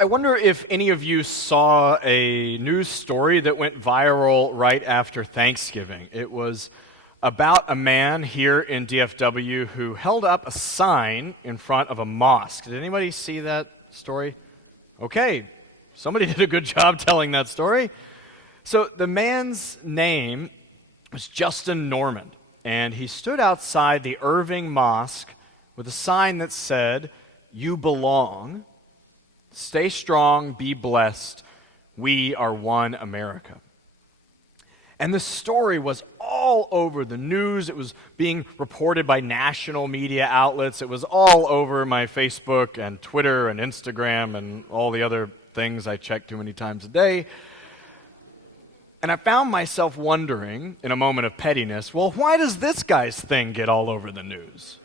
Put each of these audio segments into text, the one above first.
I wonder if any of you saw a news story that went viral right after Thanksgiving. It was about a man here in DFW who held up a sign in front of a mosque. Did anybody see that story? Okay, somebody did a good job telling that story. So the man's name was Justin Norman, and he stood outside the Irving Mosque with a sign that said, "You belong. Stay strong, be blessed. We are one America." And the story was all over the news. It was being reported by national media outlets. It was all over my Facebook and Twitter and Instagram and all the other things I check too many times a day. And I found myself wondering, in a moment of pettiness, well, why does this guy's thing get all over the news?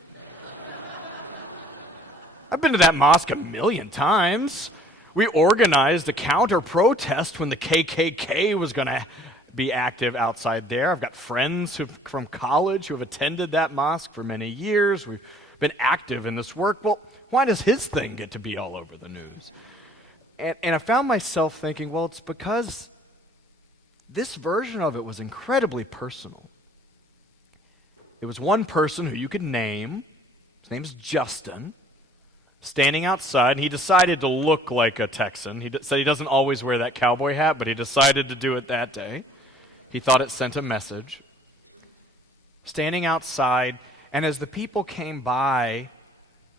I've been to that mosque a million times. We organized a counter-protest when the KKK was going to be active outside there. I've got friends from college who have attended that mosque for many years. We've been active in this work. Well, why does his thing get to be all over the news? And I found myself thinking, well, it's because this version of it was incredibly personal. It was one person who you could name. His name's Justin, standing outside, and he decided to look like a Texan. He said he doesn't always wear that cowboy hat, but he decided to do it that day. He thought it sent a message. Standing outside, and as the people came by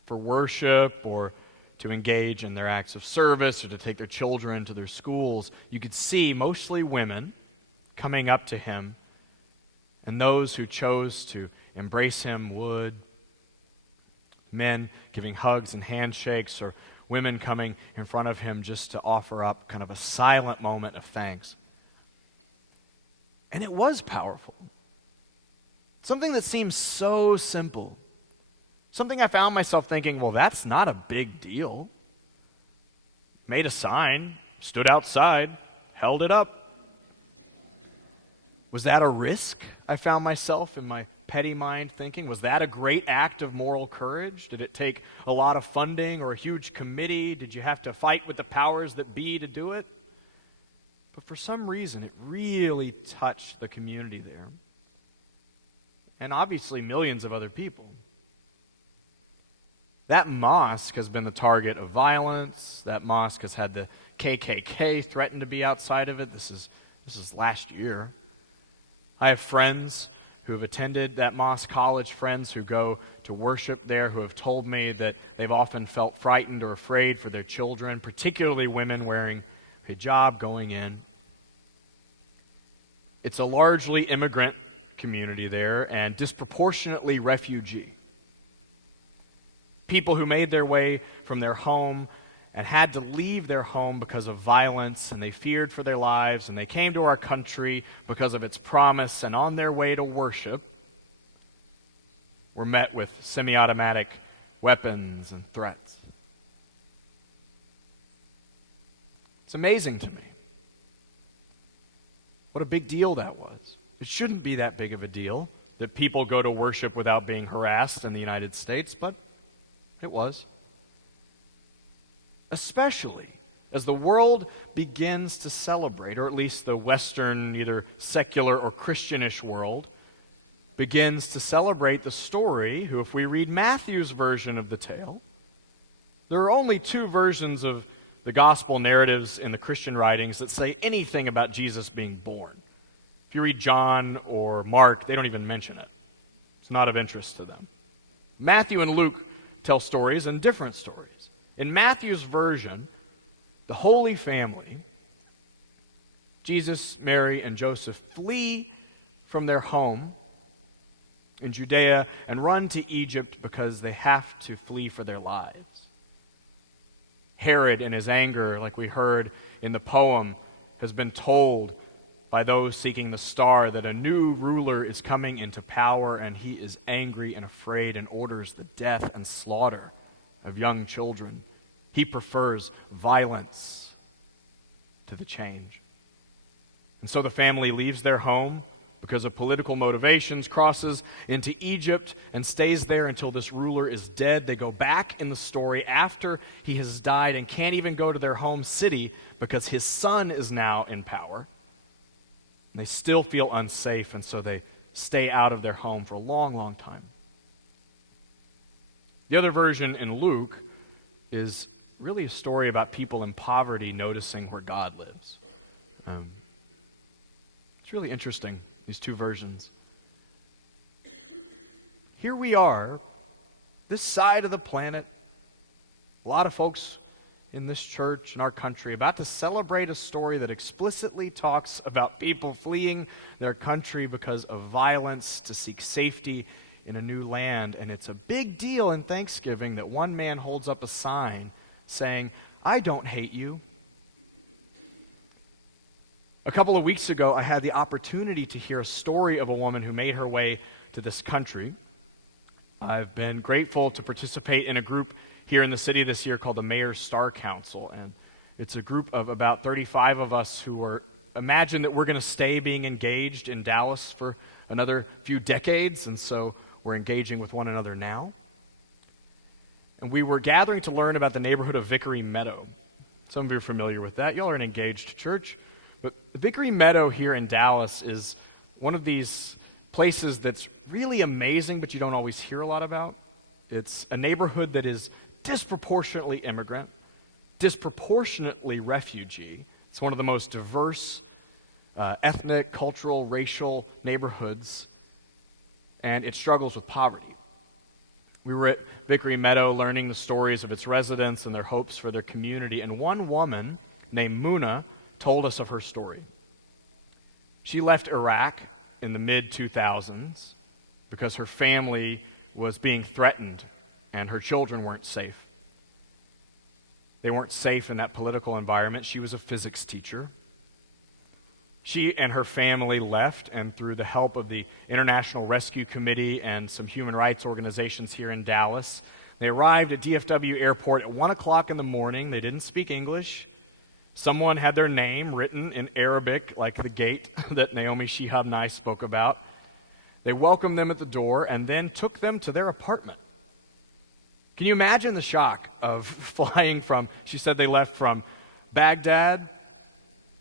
for worship or to engage in their acts of service or to take their children to their schools, you could see mostly women coming up to him, and those who chose to embrace him would. Men giving hugs and handshakes, or women coming in front of him just to offer up kind of a silent moment of thanks. And it was powerful. Something that seems so simple. Something I found myself thinking, well, that's not a big deal. Made a sign, stood outside, held it up. Was that a risk? I found myself in my petty mind thinking. Was that a great act of moral courage? Did it take a lot of funding or a huge committee? Did you have to fight with the powers that be to do it? But for some reason, it really touched the community there. And obviously millions of other people. That mosque has been the target of violence. That mosque has had the KKK threaten to be outside of it. This is last year. I have friends who have attended that mosque, college friends who go to worship there, who have told me that they've often felt frightened or afraid for their children, particularly women wearing hijab going in. It's a largely immigrant community there and disproportionately refugee. People who made their way from their home and had to leave their home because of violence, and they feared for their lives, and they came to our country because of its promise, and on their way to worship were met with semi-automatic weapons and threats. It's amazing to me what a big deal that was. It shouldn't be that big of a deal that people go to worship without being harassed in the United States, but it was. Especially as the world begins to celebrate, or at least the Western, either secular or Christianish world, begins to celebrate the story, who, if we read Matthew's version of the tale, there are only two versions of the gospel narratives in the Christian writings that say anything about Jesus being born. If you read John or Mark, they don't even mention it. It's not of interest to them. Matthew and Luke tell stories, and different stories. In Matthew's version, the Holy Family, Jesus, Mary, and Joseph, flee from their home in Judea and run to Egypt because they have to flee for their lives. Herod, in his anger, like we heard in the poem, has been told by those seeking the star that a new ruler is coming into power, and he is angry and afraid and orders the death and slaughter of young children. He prefers violence to the change. And so the family leaves their home because of political motivations, crosses into Egypt and stays there until this ruler is dead. They go back in the story after he has died and can't even go to their home city because his son is now in power. And they still feel unsafe, and so they stay out of their home for a long, long time. The other version in Luke is really a story about people in poverty noticing where God lives. It's really interesting, these two versions. Here we are, this side of the planet, a lot of folks in this church, in our country, about to celebrate a story that explicitly talks about people fleeing their country because of violence to seek safety in a new land. And it's a big deal in Thanksgiving that one man holds up a sign saying, "I don't hate you." A couple of weeks ago, I had the opportunity to hear a story of a woman who made her way to this country. I've been grateful to participate in a group here in the city this year called the Mayor's Star Council, and it's a group of about 35 of us who are, imagine that we're going to stay being engaged in Dallas for another few decades, and so we're engaging with one another now. And we were gathering to learn about the neighborhood of Vickery Meadow. Some of you are familiar with that. Y'all are an engaged church. But Vickery Meadow here in Dallas is one of these places that's really amazing, but you don't always hear a lot about. It's a neighborhood that is disproportionately immigrant, disproportionately refugee. It's one of the most diverse ethnic, cultural, racial neighborhoods, and it struggles with poverty. We were at Vickery Meadow learning the stories of its residents and their hopes for their community, and one woman named Muna told us of her story. She left Iraq in the mid-2000s because her family was being threatened and her children weren't safe. They weren't safe in that political environment. She was a physics teacher. She and her family left, and through the help of the International Rescue Committee and some human rights organizations here in Dallas, they arrived at DFW Airport at 1 o'clock in the morning. They didn't speak English. Someone had their name written in Arabic, like the gate that Naomi Shihab Nye spoke about. They welcomed them at the door and then took them to their apartment. Can you imagine the shock of flying from, she said they left from Baghdad,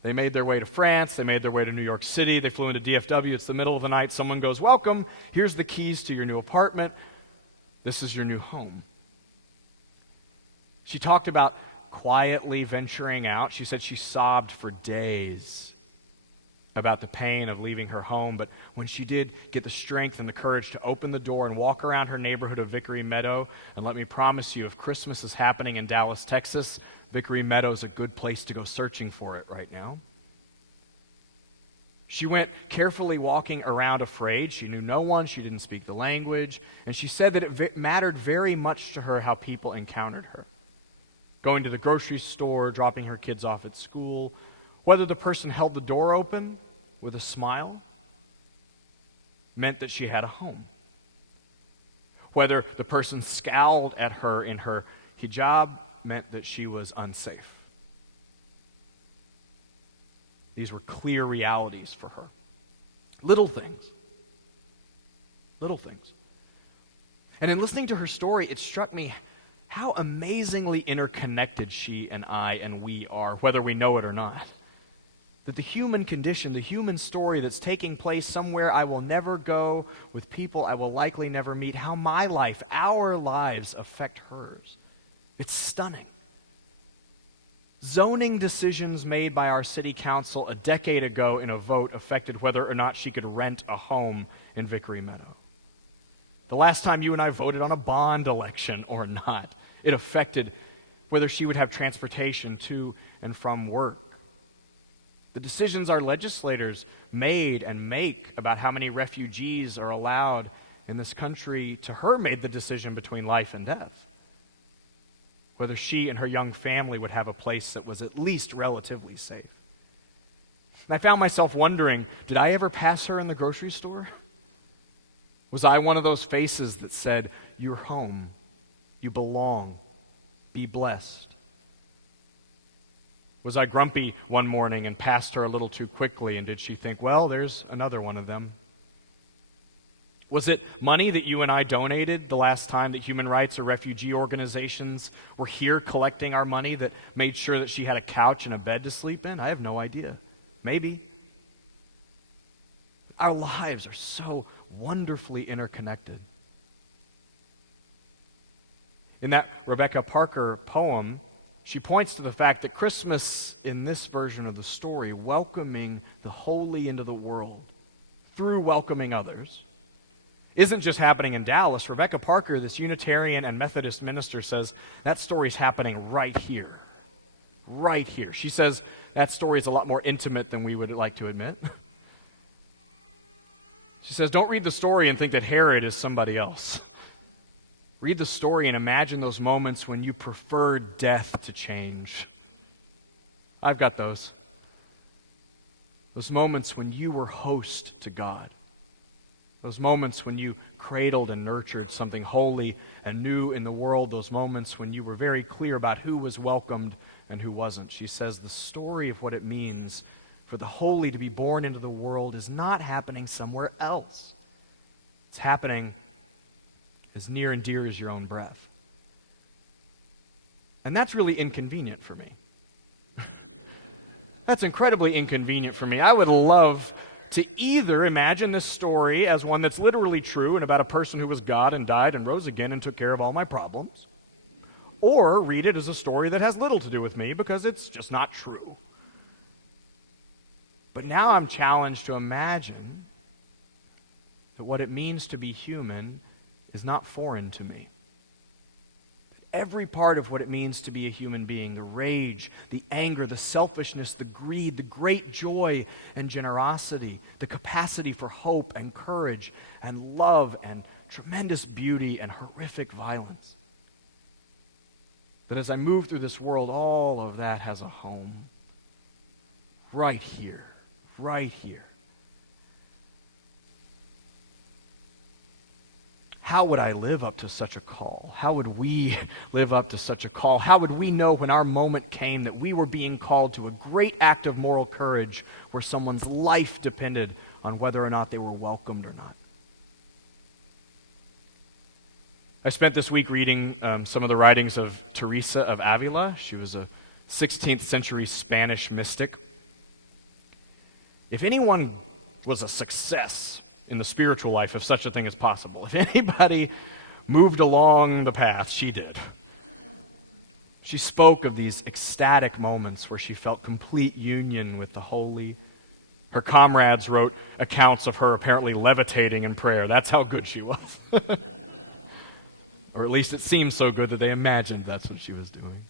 they made their way to France, they made their way to New York City, they flew into DFW, it's the middle of the night, someone goes, "Welcome, here's the keys to your new apartment, this is your new home." She talked about quietly venturing out. She said she sobbed for days about the pain of leaving her home, but when she did get the strength and the courage to open the door and walk around her neighborhood of Vickery Meadow, and let me promise you, if Christmas is happening in Dallas, Texas, Vickery Meadow is a good place to go searching for it right now. She went carefully walking around afraid. She knew no one. She didn't speak the language. And she said that it mattered very much to her how people encountered her. Going to the grocery store, dropping her kids off at school, whether the person held the door open with a smile meant that she had a home. Whether the person scowled at her in her hijab meant that she was unsafe. These were clear realities for her. Little things. Little things. And in listening to her story, it struck me how amazingly interconnected she and I and we are, whether we know it or not. That the human condition, the human story that's taking place somewhere I will never go, with people I will likely never meet, how my life, our lives affect hers. It's stunning. Zoning decisions made by our city council a decade ago in a vote affected whether or not she could rent a home in Vickery Meadow. The last time you and I voted on a bond election or not, it affected whether she would have transportation to and from work. The decisions our legislators made and make about how many refugees are allowed in this country, to her, made the decision between life and death. Whether she and her young family would have a place that was at least relatively safe. And I found myself wondering, did I ever pass her in the grocery store? Was I one of those faces that said, "You're home, you belong, be blessed"? Was I grumpy one morning and passed her a little too quickly, and did she think, well, there's another one of them? Was it money that you and I donated the last time that human rights or refugee organizations were here collecting our money that made sure that she had a couch and a bed to sleep in? I have no idea. Maybe. Our lives are so wonderfully interconnected. In that Rebecca Parker poem, she points to the fact that Christmas, in this version of the story, welcoming the holy into the world through welcoming others, isn't just happening in Dallas. Rebecca Parker, this Unitarian and Methodist minister, says that story's happening right here. Right here. She says that story is a lot more intimate than we would like to admit. She says, don't read the story and think that Herod is somebody else. Read the story and imagine those moments when you preferred death to change. I've got those. Those moments when you were host to God. Those moments when you cradled and nurtured something holy and new in the world. Those moments when you were very clear about who was welcomed and who wasn't. She says the story of what it means for the holy to be born into the world is not happening somewhere else. It's happening as near and dear as your own breath. And that's really inconvenient for me. That's incredibly inconvenient for me. I would love to either imagine this story as one that's literally true and about a person who was God and died and rose again and took care of all my problems, or read it as a story that has little to do with me because it's just not true. But now I'm challenged to imagine that what it means to be human is not foreign to me. Every part of what it means to be a human being, the rage, the anger, the selfishness, the greed, the great joy and generosity, the capacity for hope and courage and love and tremendous beauty and horrific violence. That as I move through this world, all of that has a home. Right here, right here. How would I live up to such a call? How would we live up to such a call? How would we know when our moment came that we were being called to a great act of moral courage where someone's life depended on whether or not they were welcomed or not? I spent this week reading some of the writings of Teresa of Avila. She was a 16th century Spanish mystic. If anyone was a success in the spiritual life, if such a thing is possible, if anybody moved along the path, she did. She spoke of these ecstatic moments where she felt complete union with the holy. Her comrades wrote accounts of her apparently levitating in prayer. That's how good she was. Or at least it seemed so good that they imagined that's what she was doing.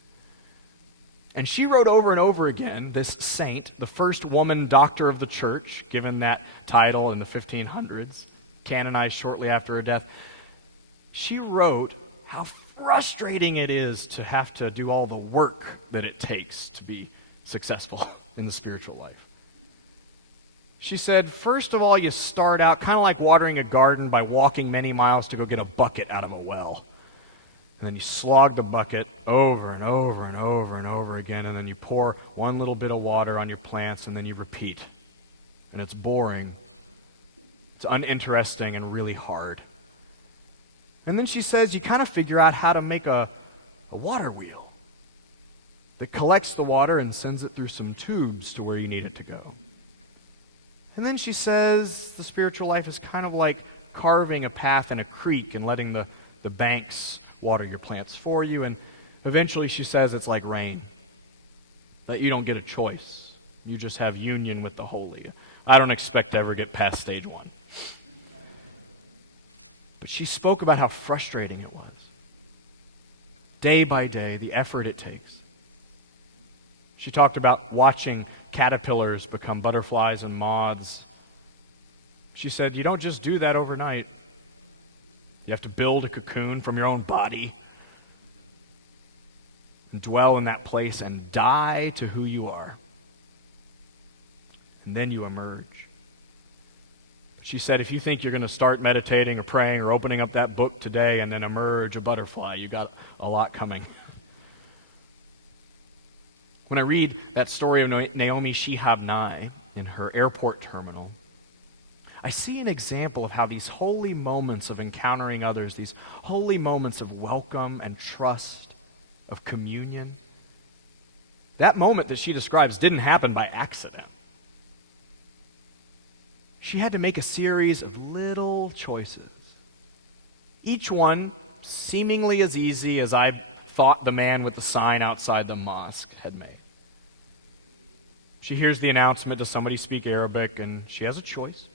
And she wrote over and over again, this saint, the first woman doctor of the church, given that title in the 1500s, canonized shortly after her death. She wrote how frustrating it is to have to do all the work that it takes to be successful in the spiritual life. She said, first of all, you start out kind of like watering a garden by walking many miles to go get a bucket out of a well. And then you slog the bucket over and over and over and over again, and then you pour one little bit of water on your plants, and then you repeat. And it's boring. It's uninteresting and really hard. And then she says you kind of figure out how to make a water wheel that collects the water and sends it through some tubes to where you need it to go. And then she says the spiritual life is kind of like carving a path in a creek and letting the banks water your plants for you. And eventually she says it's like rain, that you don't get a choice. You just have union with the holy. I don't expect to ever get past stage one. But she spoke about how frustrating it was. Day by day, the effort it takes. She talked about watching caterpillars become butterflies and moths. She said, you don't just do that overnight. You have to build a cocoon from your own body and dwell in that place and die to who you are. And then you emerge. But she said, if you think you're going to start meditating or praying or opening up that book today and then emerge a butterfly, you got a lot coming. When I read that story of Naomi Shihab Nye in her airport terminal, I see an example of how these holy moments of encountering others, these holy moments of welcome and trust, of communion, that moment that she describes didn't happen by accident. She had to make a series of little choices, each one seemingly as easy as I thought the man with the sign outside the mosque had made. She hears the announcement, does somebody speak Arabic? And she has a choice.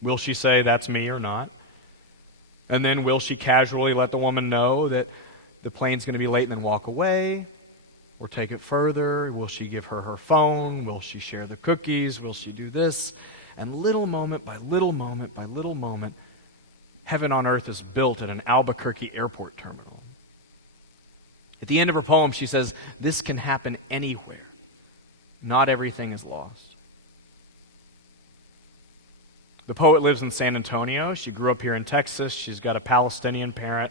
Will she say, that's me or not? And then will she casually let the woman know that the plane's going to be late and then walk away? Or take it further? Will she give her her phone? Will she share the cookies? Will she do this? And little moment by little moment by little moment, heaven on earth is built at an Albuquerque airport terminal. At the end of her poem, she says, this can happen anywhere. Not everything is lost. The poet lives in San Antonio. She grew up here in Texas. She's got a Palestinian parent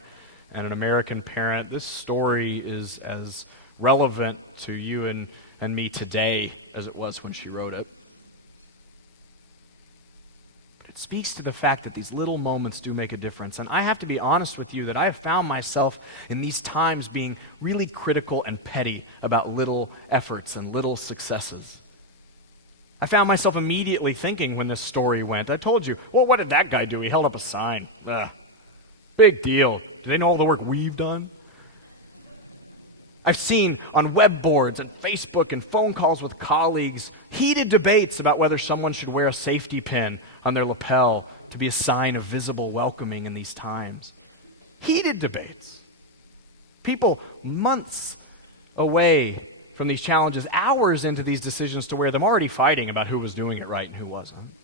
and an American parent. This story is as relevant to you and me today as it was when she wrote it. But it speaks to the fact that these little moments do make a difference. And I have to be honest with you that I have found myself in these times being really critical and petty about little efforts and little successes. I found myself immediately thinking when this story went, I told you, well, what did that guy do? He held up a sign. Ugh. Big deal. Do they know all the work we've done? I've seen on web boards and Facebook and phone calls with colleagues heated debates about whether someone should wear a safety pin on their lapel to be a sign of visible welcoming in these times. Heated debates. People months away from these challenges, hours into these decisions to wear them, already fighting about who was doing it right and who wasn't.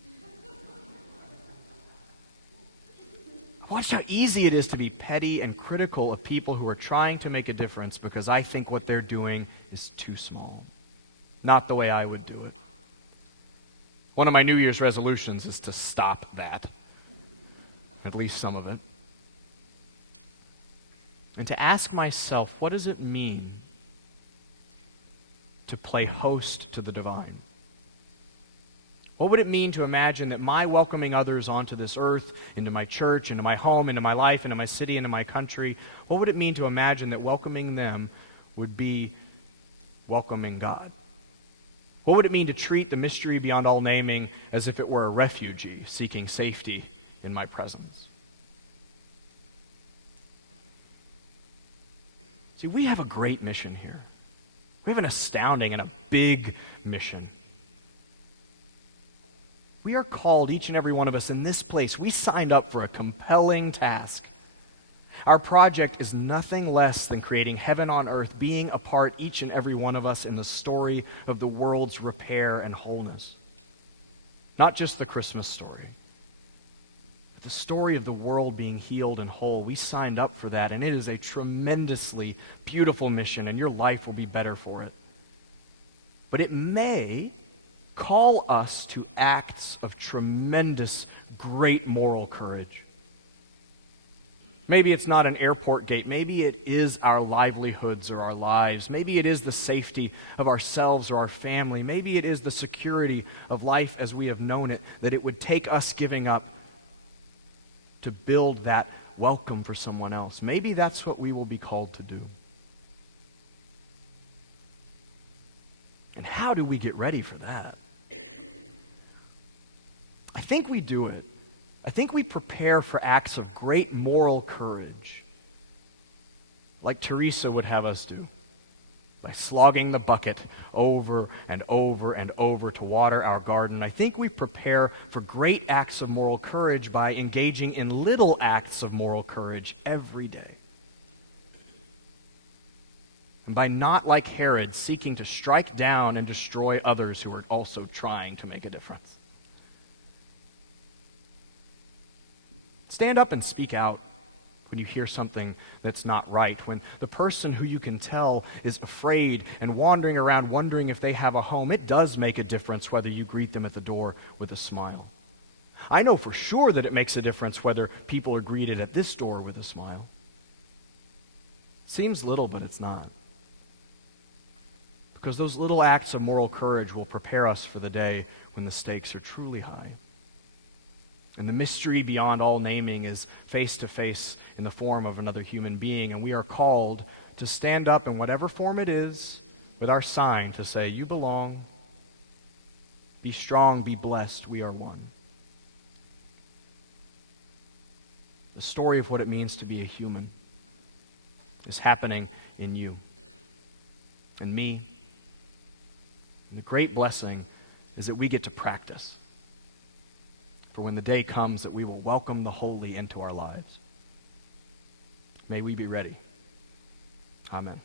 I watched how easy it is to be petty and critical of people who are trying to make a difference because I think what they're doing is too small. Not the way I would do it. One of my New Year's resolutions is to stop that. At least some of it. And to ask myself, what does it mean to play host to the divine? What would it mean to imagine that my welcoming others onto this earth, into my church, into my home, into my life, into my city, into my country, what would it mean to imagine that welcoming them would be welcoming God? What would it mean to treat the mystery beyond all naming as if it were a refugee seeking safety in my presence? See, we have a great mission here. We have an astounding and a big mission. We are called, each and every one of us in this place, we signed up for a compelling task. Our project is nothing less than creating heaven on earth, being a part, each and every one of us, in the story of the world's repair and wholeness. Not just the Christmas story, but the story of the world being healed and whole. We signed up for that, and it is a tremendously beautiful mission, and your life will be better for it. But it may call us to acts of tremendous, great moral courage. Maybe it's not an airport gate. Maybe it is our livelihoods or our lives. Maybe it is the safety of ourselves or our family. Maybe it is the security of life as we have known it, that it would take us giving up to build that welcome for someone else. Maybe that's what we will be called to do. And how do we get ready for that? I think we do it. I think we prepare for acts of great moral courage, like Teresa would have us do, by slogging the bucket over and over and over to water our garden. I think we prepare for great acts of moral courage by engaging in little acts of moral courage every day. And by not, like Herod, seeking to strike down and destroy others who are also trying to make a difference. Stand up and speak out when you hear something that's not right, when the person who you can tell is afraid and wandering around wondering if they have a home. It does make a difference whether you greet them at the door with a smile. I know for sure that it makes a difference whether people are greeted at this door with a smile. Seems little, but it's not. because those little acts of moral courage will prepare us for the day when the stakes are truly high. And the mystery beyond all naming is face to face in the form of another human being, and we are called to stand up in whatever form it is with our sign to say, you belong, be strong, be blessed, we are one. The story of what it means to be a human is happening in you and me. And the great blessing is that we get to practice for when the day comes that we will welcome the holy into our lives. May we be ready. Amen.